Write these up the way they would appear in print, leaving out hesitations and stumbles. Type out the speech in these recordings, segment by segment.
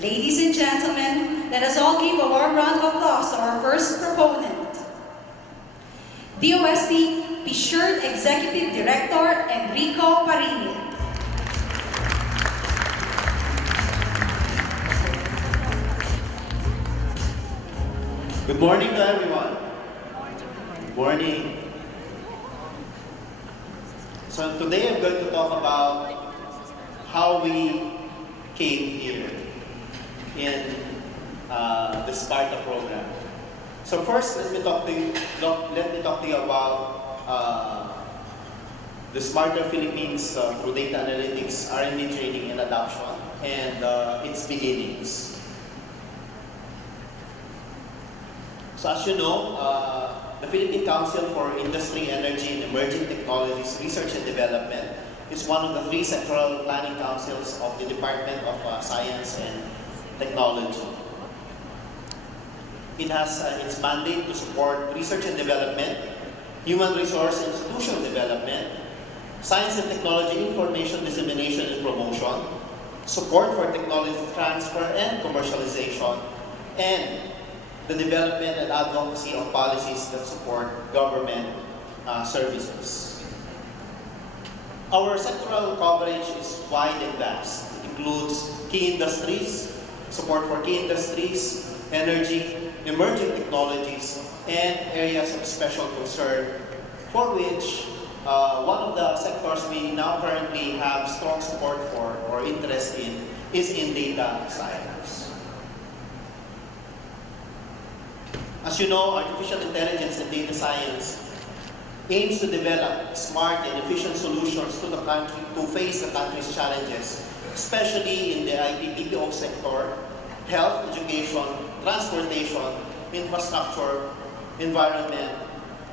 Ladies and gentlemen, let us all give a warm round of applause to our first proponent. DOST-PCIEERD Executive Director, Enrico Paringit. Good morning to everyone. Good morning. So today I'm going to talk about how we came here in the SPARTA program. So first, let me talk to you about the SPARTA Philippines through data analytics, R&D training and adoption, and its beginnings. So as you know, the Philippine Council for Industry, Energy, and Emerging Technologies Research and Development is one of the 3 sectoral planning councils of the Department of Science and Technology. It has its mandate to support research and development, human resource and institutional development, science and technology information dissemination and promotion, support for technology transfer and commercialization, and the development and advocacy of policies that support government services. Our sectoral coverage is wide and vast. It includes key industries, support for key industries, energy, emerging technologies, and areas of special concern, for which one of the sectors we now currently have strong support for or interest in is in data science. As you know, artificial intelligence and data science aims to develop smart and efficient solutions to the country to face the country's challenges, especially in the IT BPO sector, health, education, transportation, infrastructure, environment,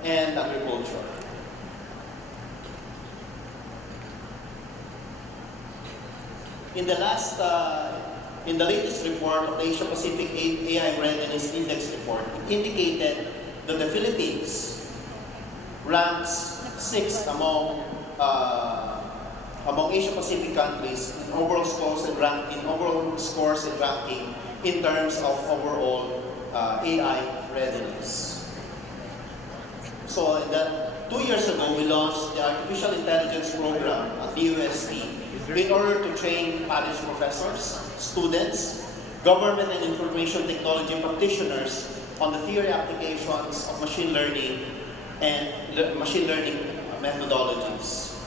and agriculture. In the latest report of the Asia Pacific AI Readiness Index report, it indicated that the Philippines ranks 6th among Asia Pacific countries in overall scores and ranking in terms of overall AI readiness. So 2 years ago, we launched the Artificial Intelligence Program at DOST in order to train college professors, students, government and information technology practitioners on the theory applications of machine learning and machine learning methodologies.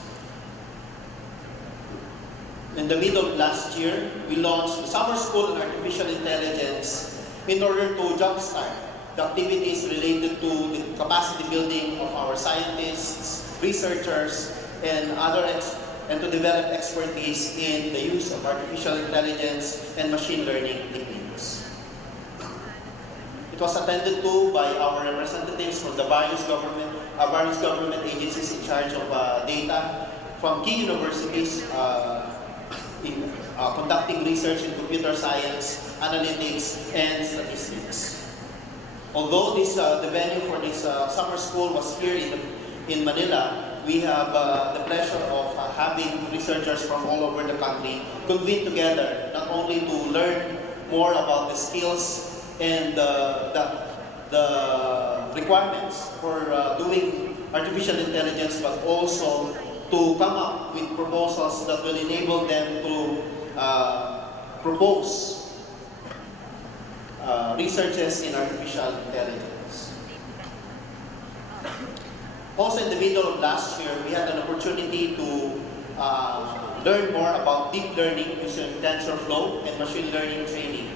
In the middle of last year, we launched the Summer School in Artificial Intelligence in order to jumpstart the activities related to the capacity building of our scientists, researchers, and to develop expertise in the use of artificial intelligence and machine learning techniques. It was attended to by our representatives from the various government agencies in charge of data, from key universities in conducting research in computer science, analytics, and statistics. Although the venue for this summer school was here in Manila, we have the pleasure of having researchers from all over the country convene together, not only to learn more about the skills and the requirements for doing artificial intelligence, but also to come up with proposals that will enable them to propose researches in artificial intelligence. Also, in the middle of last year, we had an opportunity to learn more about deep learning using TensorFlow and machine learning training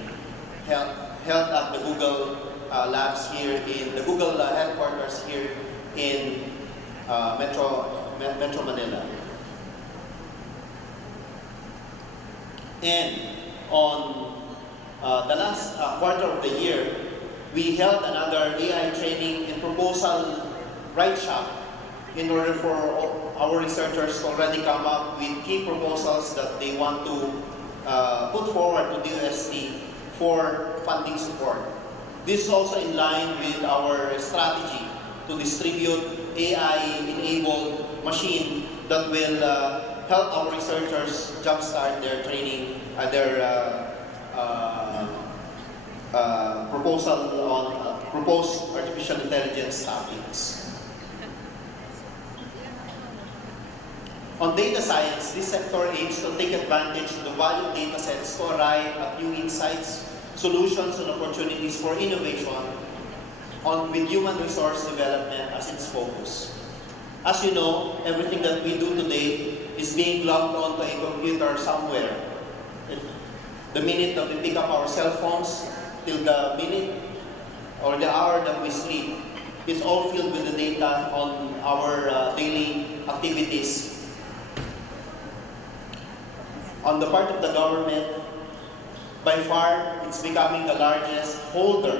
held at the Google labs here in the Google headquarters here in Metro Manila. And on the last quarter of the year, we held another AI training and proposal write shop in order for our researchers to already come up with key proposals that they want to put forward to DOST for funding support. This is also in line with our strategy to distribute AI-enabled machine that will help our researchers jumpstart their training, their proposal on proposed artificial intelligence topics. On data science, this sector aims to take advantage of the value of data sets to arrive at new insights, solutions, and opportunities for innovation with human resource development as its focus. As you know, everything that we do today is being logged onto a computer somewhere. The minute that we pick up our cell phones till the minute or the hour that we sleep, it's all filled with the data on our daily activities. On the part of the government, by far, it's becoming the largest holder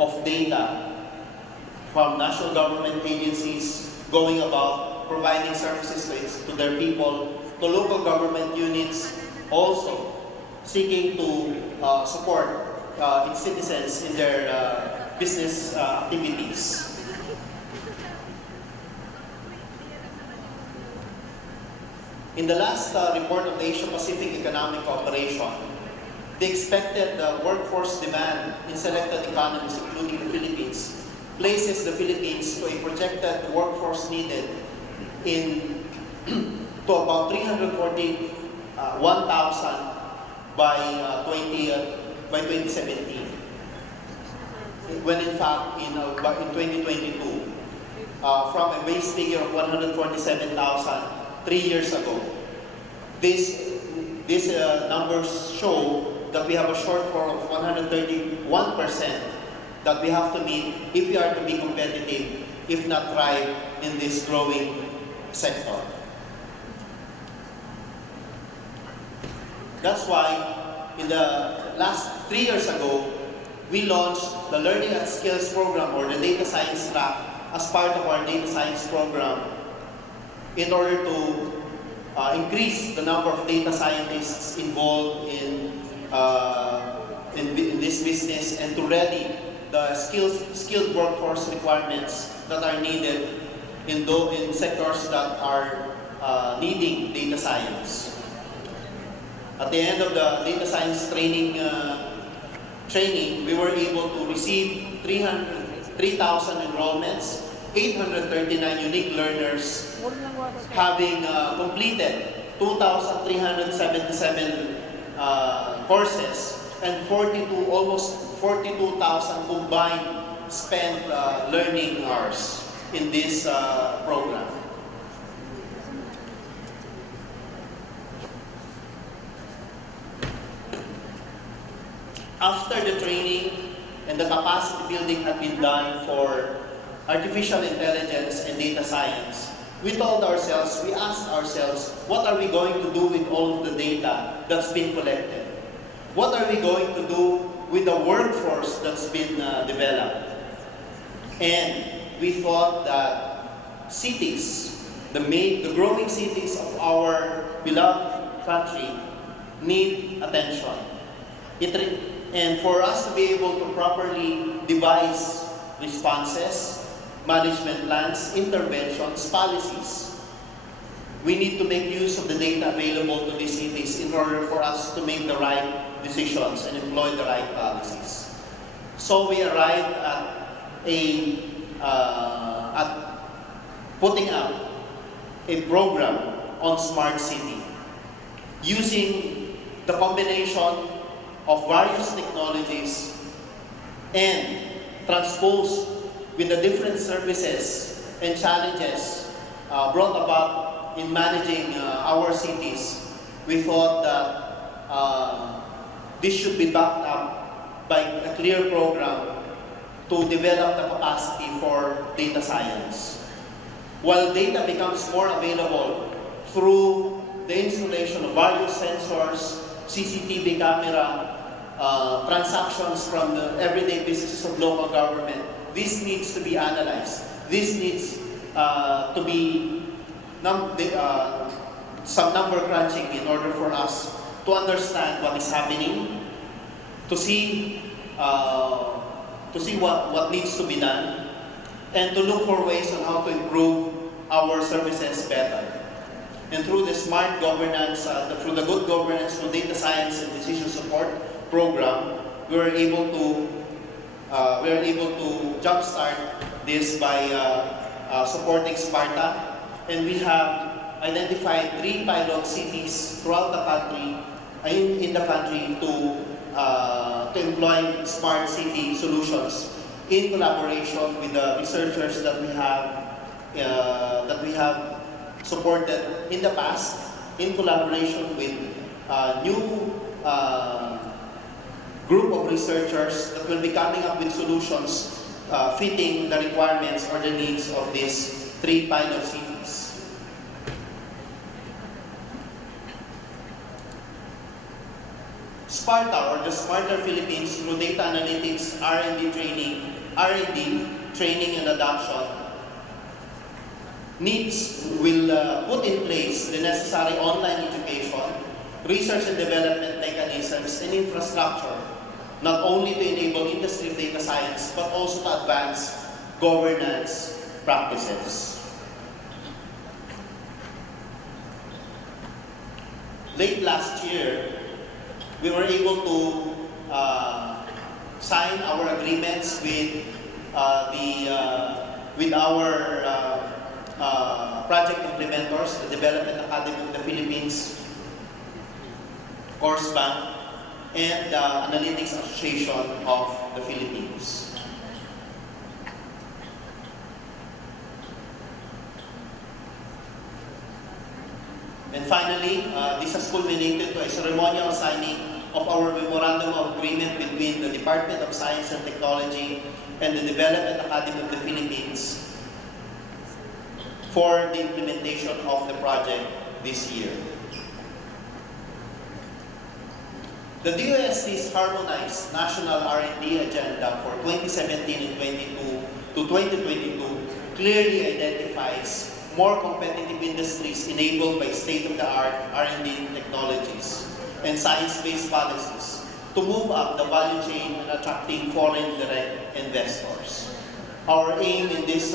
of data from national government agencies going about providing services to their people, to local government units, also seeking to support its citizens in their business activities. In the last report of the Asia-Pacific Economic Cooperation, the expected workforce demand in selected economies, including the Philippines, places the Philippines to a projected workforce needed to about 341,000 by 2017. When in fact in 2022, from a base figure of 147,000 3 years ago. These numbers show that we have a shortfall of 131% that we have to meet if we are to be competitive, if not thrive in this growing sector. That's why in the last 3 years ago, we launched the Learning at Skills program, or the data science track, as part of our data science program, in order to increase the number of data scientists involved in this business and to ready the skilled workforce requirements that are needed in sectors that are needing data science. At the end of the data science training, we were able to receive 3,000 enrollments, 839 unique learners, having completed 2,377 courses and almost 42,000 combined spent learning hours in this program. After the training and the capacity building had been done for artificial intelligence and data science, we asked ourselves, what are we going to do with all of the data that's been collected? What are we going to do with the workforce that's been developed? And we thought that cities, the growing cities of our beloved country, need attention. And for us to be able to properly devise responses, management plans, interventions, policies, we need to make use of the data available to these cities in order for us to make the right decisions and employ the right policies. So we arrived at putting up a program on smart city using the combination of various technologies and transposed with the different services and challenges brought about in managing our cities. We thought that this should be backed up by a clear program to develop the capacity for data science. While data becomes more available through the installation of various sensors, CCTV camera, transactions from the everyday businesses of local government, this needs to be analyzed. This needs to be some number crunching in order for us to understand what is happening, to see what needs to be done, and to look for ways on how to improve our services better. And through the smart governance, through the good governance, through data science and decision support program, we were able to jumpstart this by supporting SPARTA, and we have identified 3 pilot cities throughout the country, in the country to employ smart city solutions in collaboration with the researchers that we have supported in the past, in collaboration with new group of researchers that will be coming up with solutions fitting the requirements or the needs of these 3 pilot cities. SPARTA, or the Smarter Philippines, through data analytics, R&D training and adoption, will put in place the necessary online education, research and development mechanisms, and infrastructure, not only to enable industry data science, but also to advance governance practices. Late last year, we were able to sign our agreements with our project implementors, the Development Academy of the Philippines, Coursebank, and the Analytics Association of the Philippines. And finally, this has culminated to a ceremonial signing of our Memorandum of Agreement between the Department of Science and Technology and the Development Academy of the Philippines for the implementation of the project this year. The DOST's harmonized national R&D agenda for 2017 and 2022 clearly identifies more competitive industries enabled by state-of-the-art R&D technologies and science-based policies to move up the value chain and attracting foreign direct investors. Our aim in this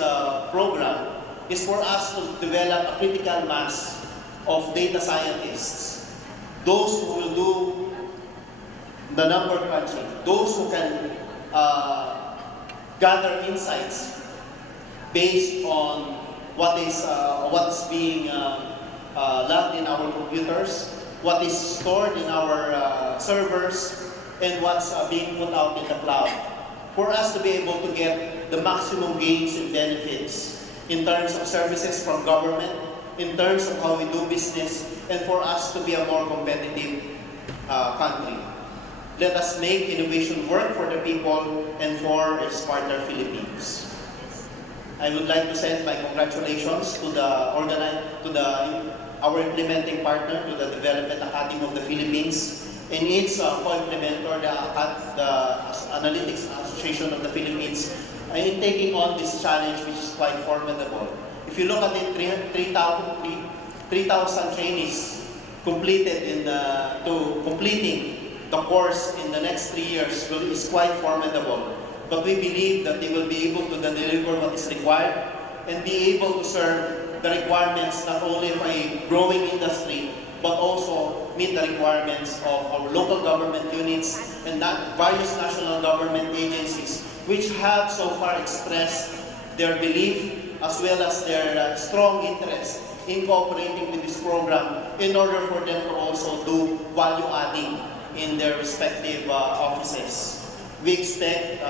program is for us to develop a critical mass of data scientists, those who will do the number crunching, those who can gather insights based on what's being logged in our computers, what is stored in our servers, and what's being put out in the cloud, for us to be able to get the maximum gains and benefits in terms of services from government, in terms of how we do business, and for us to be a more competitive country. Let us make innovation work for the people and for SPARTA Philippines. I would like to send my congratulations to our implementing partner, to the Development Academy of the Philippines, and its co-implementer, the Analytics Association of the Philippines, in taking on this challenge, which is quite formidable. If you look at it, 3,000 trainees completing the course in the next 3 years is quite formidable. But we believe that they will be able to deliver what is required and be able to serve the requirements not only of a growing industry, but also meet the requirements of our local government units and various national government agencies, which have so far expressed their belief as well as their strong interest in cooperating with this program in order for them to also do value adding in their respective offices. We expect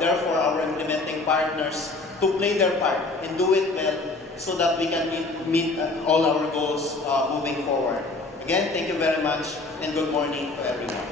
therefore our implementing partners to play their part and do it well so that we can meet all our goals moving forward. Again, thank you very much and good morning to everyone.